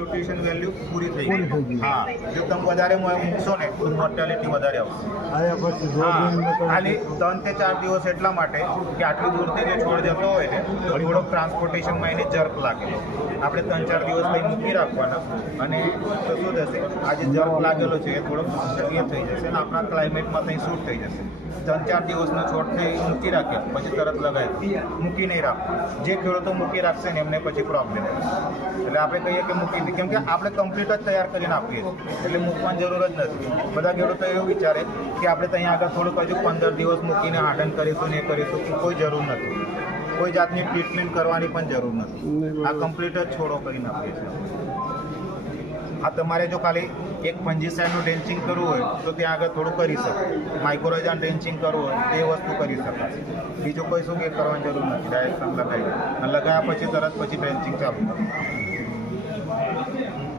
Nutrition value પૂરી થઈ ગઈ. હા, જો તમે વધારે મૂકશો ને તો મોર્ટાલિટી વધારે આવશે. ખાલી 3 થી 4 દિવસ એટલા માટે કે આટલી દૂરથી જે છોડ જતો હોય ને થોડોક ટ્રાન્સપોર્ટેશનમાં એને જર્ક લાગેલો, આપણે 3-4 દિવસ કંઈ મૂકી રાખવાના અને તો શું થશે, આ જે જર્ક લાગેલો છે એ થોડોક સક્રિય થઈ જશે અને આપણા ક્લાઇમેટમાં કંઈ શૂટ થઈ જશે. 3-4 દિવસનો છોડ થઈ મૂકી રાખ્યા પછી તરત લગાવી મૂકી નહીં રાખવું. જે ખેડૂતો મૂકી રાખશે ને એમને પછી પ્રોબ્લેમ એટલે આપણે કહીએ કે મૂકી દે, કેમ કે આપણે કમ્પ્લીટ જ તૈયાર કરીને આપીએ છીએ એટલે મૂકવાની જરૂર જ નથી. બધા ખેડૂતો એવું વિચારે કે આપણે ત્યાં આગળ થોડુંક હજુ 15 દિવસ મૂકીને હાર્ડન કરીશું ને એ કરીશું, કોઈ જરૂર નથી. કોઈ જાતની ટ્રીટમેન્ટ કરવાની પણ જરૂર નથી. આ કમ્પ્લીટ જ છોડો કરીને આપીએ છીએ. આ તમારે જો ખાલી એક ફંજીસાઇડનું ડ્રેન્ચિંગ કરવું હોય તો ત્યાં આગળ થોડું કરી શકો. માઇક્રોજાન ડ્રેન્ચિંગ કરવું હોય તે વસ્તુ કરી શકાશે. બીજું કોઈ શું કે કરવાની જરૂર નથી. ડાયરેક્ટ લગાવી દો અને લગાવ્યા પછી તરત પછી ડ્રેન્ચિંગ ચાલુ કરો.